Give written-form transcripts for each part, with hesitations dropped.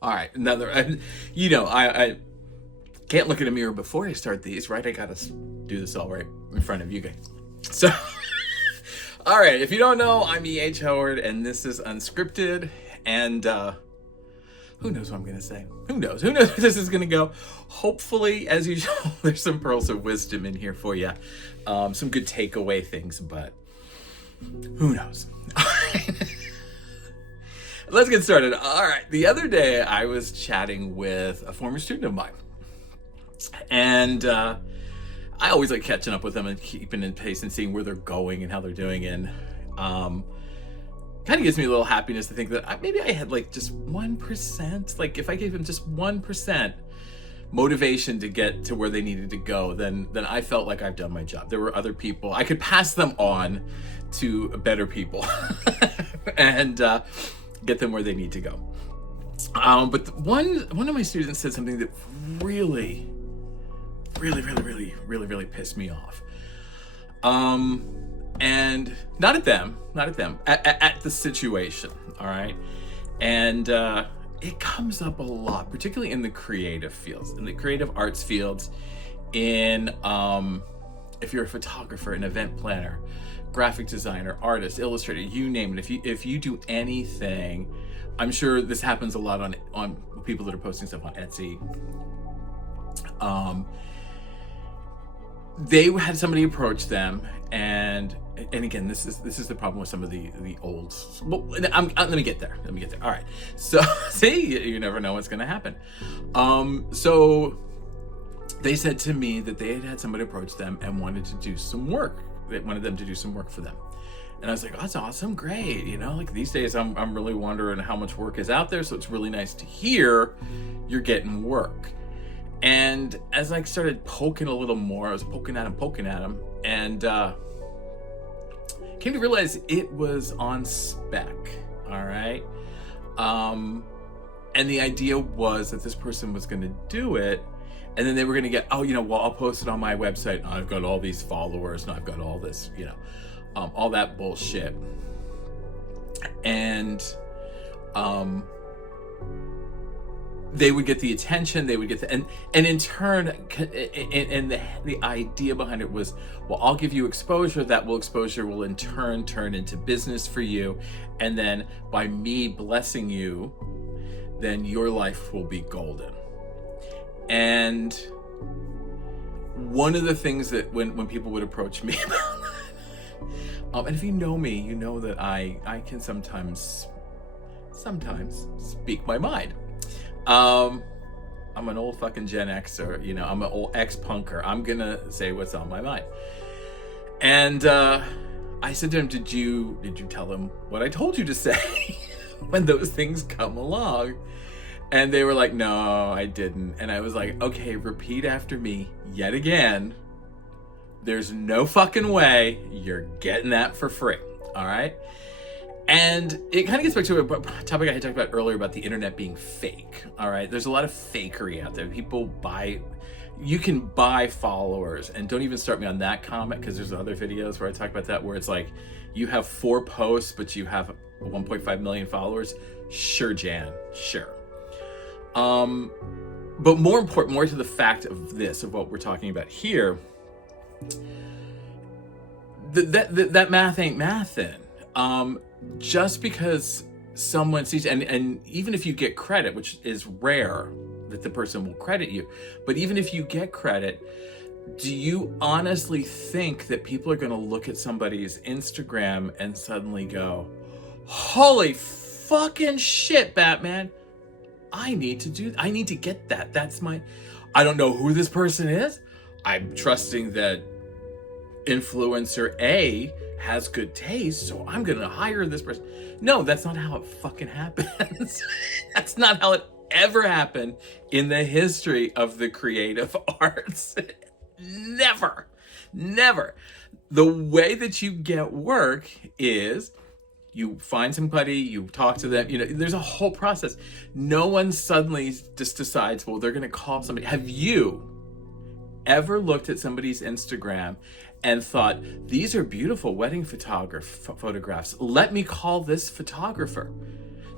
All right, another. I can't look in a mirror before I start these, right? I gotta do this all right in front of you guys. So, all right. If you don't know, I'm E.H. Howard, and this is Unscripted. And who knows what I'm gonna say? Who knows? Who knows where this is gonna go? Hopefully, as usual, there's some pearls of wisdom in here for you, some good takeaway things. But who knows? Let's get started. All right. The other day, I was chatting with a former student of mine. And I always like catching up with them and keeping in pace and seeing where they're going and how they're doing. And kind of gives me a little happiness to think that maybe I had like just 1%. Like if I gave them just 1% motivation to get to where they needed to go, then I felt like I've done my job. There were other people. I could pass them on to better people and get them where they need to go. But one of my students said something that really pissed me off. And not at them, at the situation, all right? And it comes up a lot, particularly in the creative fields, in the creative arts fields, in if you're a photographer, an event planner, graphic designer, artist, illustrator, you name it. If you do anything, I'm sure this happens a lot on people that are posting stuff on Etsy. They had somebody approach them, and again, this is the problem with some of the old. Well, let me get there. All right. So see, you never know what's going to happen. So they said to me that they had somebody approach them and wanted to do some work. They wanted them to do some work for them. And I was like, oh, that's awesome, great. Like these days I'm really wondering how much work is out there. So it's really nice to hear you're getting work. And as I started poking a little more, I was poking at him, and came to realize it was on spec, all right? And the idea was that this person was going to do it, and then they were going to get, I'll post it on my website, and I've got all these followers, and I've got all this, all that bullshit. And they would get the attention, they would get and in turn, and the idea behind it was, well, I'll give you exposure, exposure will in turn turn into business for you, and then by me blessing you, then your life will be golden. And one of the things that when people would approach me about that, and if you know me, you know that I can sometimes speak my mind. I'm an old fucking Gen Xer, I'm an old ex-punker. I'm gonna say what's on my mind. And I said to him, did you tell them what I told you to say when those things come along? And they were like, no, I didn't. And I was like, okay, repeat after me yet again. There's no fucking way you're getting that for free, all right? And it kind of gets back to a topic I had talked about earlier about the internet being fake, all right? There's a lot of fakery out there. You can buy followers, and don't even start me on that comment, because there's other videos where I talk about that, where it's like, you have 4 posts, but you have 1.5 million followers. Sure, Jan, sure. But more to the fact of what we're talking about here, that math ain't mathin'. Just because someone sees, and even if you get credit, which is rare that the person will credit you, but even if you get credit, do you honestly think that people are going to look at somebody's Instagram and suddenly go, holy fucking shit, Batman, I need to get that. I don't know who this person is. I'm trusting that influencer A has good taste, so I'm gonna hire this person. No, that's not how it fucking happens. That's not how it ever happened in the history of the creative arts. Never. The way that you get work is you find somebody, you talk to them, there's a whole process. No one suddenly just decides, well, they're gonna call somebody. Have you ever looked at somebody's Instagram and thought, these are beautiful wedding photographs. Let me call this photographer.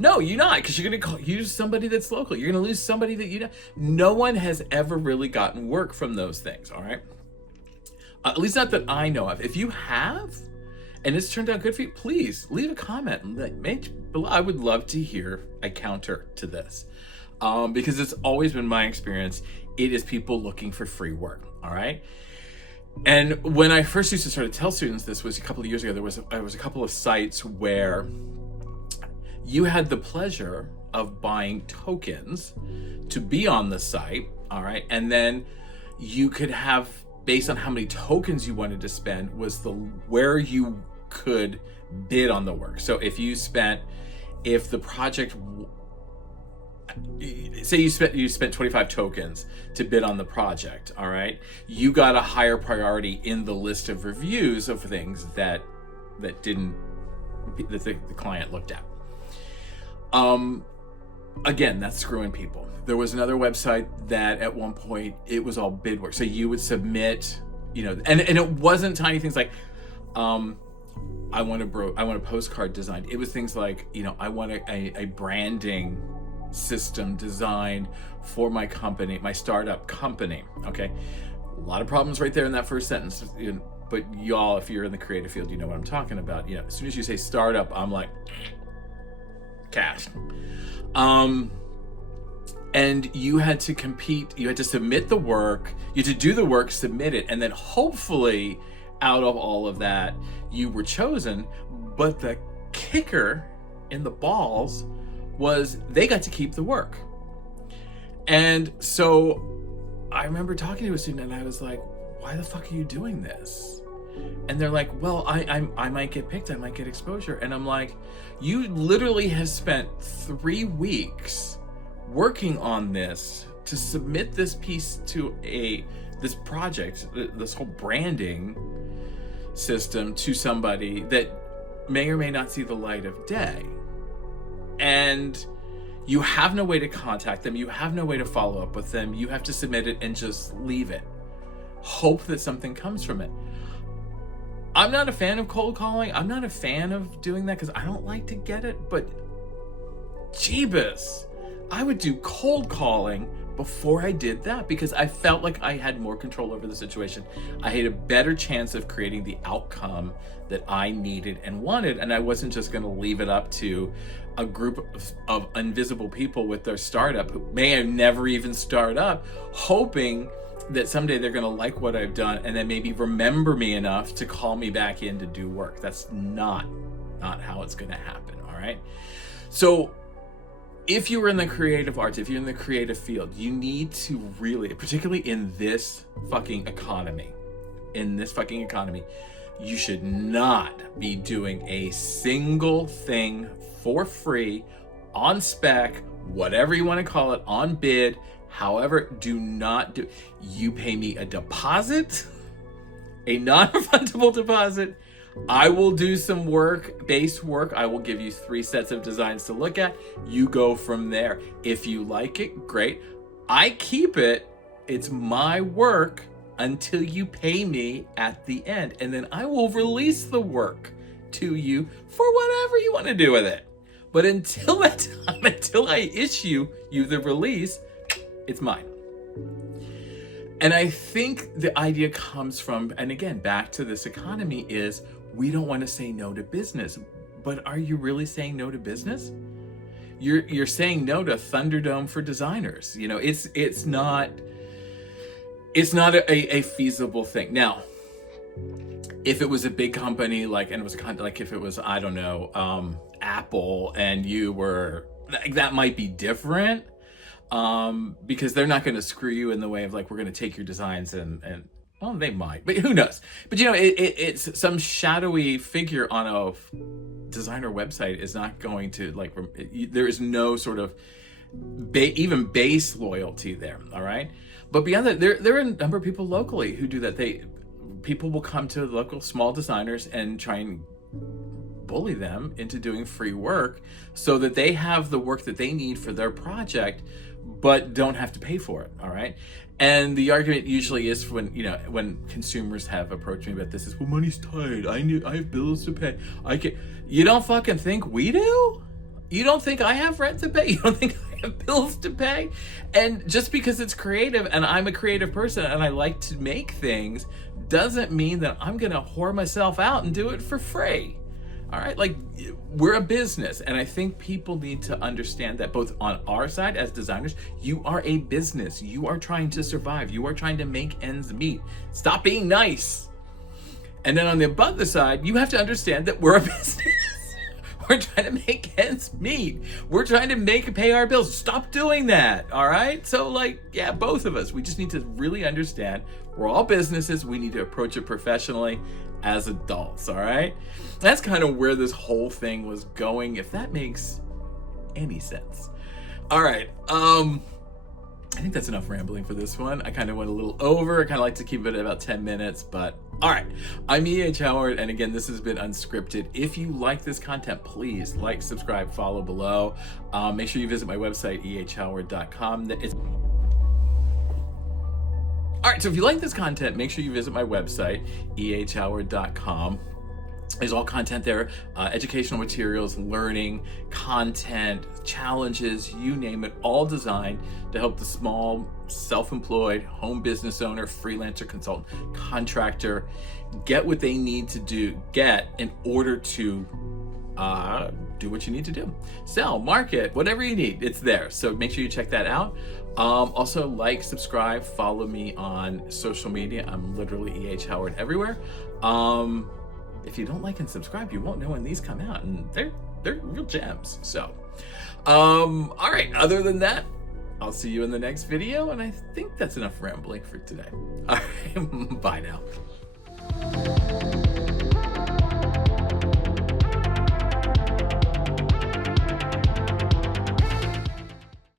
No, you're not, because you're going to use somebody that's local. You're going to lose somebody that you know. No one has ever really gotten work from those things, all right? At least not that I know of. If you have, and it's turned out good for you, please leave a comment. I would love to hear a counter to this, because it's always been my experience. It is people looking for free work, all right? And when I first used to sort of tell students this was a couple of years ago, there was a couple of sites where you had the pleasure of buying tokens to be on the site, all right? And then you could have, based on how many tokens you wanted to spend, was where you could bid on the work. So if the project, say you spent 25 tokens to bid on the project, all right? You got a higher priority in the list of reviews of things that the client looked at. Again, that's screwing people. There was another website that at one point it was all bid work. So you would submit, and it wasn't tiny things like, I want a postcard designed. It was things like, I want a branding system designed for my company, my startup company. Okay. A lot of problems right there in that first sentence. But y'all, if you're in the creative field, you know what I'm talking about. As soon as you say startup, I'm like, cash. And you had to compete, you had to submit the work, you had to do the work, submit it, and then hopefully out of all of that, you were chosen. But the kicker in the balls was they got to keep the work. And so I remember talking to a student and I was like, why the fuck are you doing this? And they're like, well, I might get picked, I might get exposure. And I'm like, you literally have spent 3 weeks working on this to submit this piece to this project, this whole branding system, to somebody that may or may not see the light of day. And you have no way to contact them. You have no way to follow up with them. You have to submit it and just leave it. Hope that something comes from it. I'm not a fan of cold calling. I'm not a fan of doing that because I don't like to get it. But Jeebus, I would do cold calling before I did that because I felt like I had more control over the situation. I had a better chance of creating the outcome that I needed and wanted, and I wasn't just going to leave it up to a group of invisible people with their startup who may have never even started up, hoping that someday they're going to like what I've done and then maybe remember me enough to call me back in to do work. That's not how it's going to happen, all right? So if you're in the creative arts, if you're in the creative field, you need to really, particularly in this fucking economy, you should not be doing a single thing for free, on spec, whatever you want to call it, on bid. However, you pay me a deposit, a non-refundable deposit. I will do some base work. I will give you 3 sets of designs to look at. You go from there. If you like it, great. I keep it. It's my work until you pay me at the end. And then I will release the work to you for whatever you want to do with it. But until that time, until I issue you the release, it's mine. And I think the idea comes from, and again, back to this economy, is we don't want to say no to business. But are you really saying no to business? You're saying no to Thunderdome for designers. It's not a feasible thing. Now, if it was a big company, if it was, I don't know, Apple, and you were, that might be different. Because they're not going to screw you in the way of we're going to take your designs and well, they might, but who knows? But it's some shadowy figure on a designer website is not going to there is no sort of even base loyalty there. All right. But beyond that, there are a number of people locally who do that. People will come to local small designers and try and bully them into doing free work so that they have the work that they need for their project, but don't have to pay for it. All right. And the argument usually is when consumers have approached me about this is, well, money's tight. I have bills to pay. You don't fucking think we do? You don't think I have rent to pay? You don't think I have bills to pay? And just because it's creative and I'm a creative person and I like to make things doesn't mean that I'm gonna whore myself out and do it for free. All right, like, we're a business, and I think people need to understand that both on our side as designers, you are a business. You are trying to survive. You are trying to make ends meet. Stop being nice. And then on the other side, you have to understand that we're a business. We're trying to make ends meet. We're trying to pay our bills. Stop doing that, all right? So, like, yeah, both of us, we just need to really understand we're all businesses. We need to approach it professionally as adults, all right? That's kind of where this whole thing was going, if that makes any sense. All right, I think that's enough rambling for this one. I kind of went a little over. I kind of like to keep it at about 10 minutes, but all right. I'm E.H. Howard, and again, this has been Unscripted. If you like this content, please like, subscribe, follow below. Make sure you visit my website, ehhoward.com. All right, so if you like this content, make sure you visit my website, ehhoward.com. There's all content there, educational materials, learning, content, challenges, you name it, all designed to help the small, self-employed, home business owner, freelancer, consultant, contractor get what they need to get in order to do what you need to do. Sell, market, whatever you need, it's there. So make sure you check that out. Also, like, subscribe, follow me on social media. I'm literally E.H. Howard everywhere. If you don't like and subscribe, you won't know when these come out, and they're real gems. So, all right, other than that, I'll see you in the next video, and I think that's enough rambling for today. All right, bye now.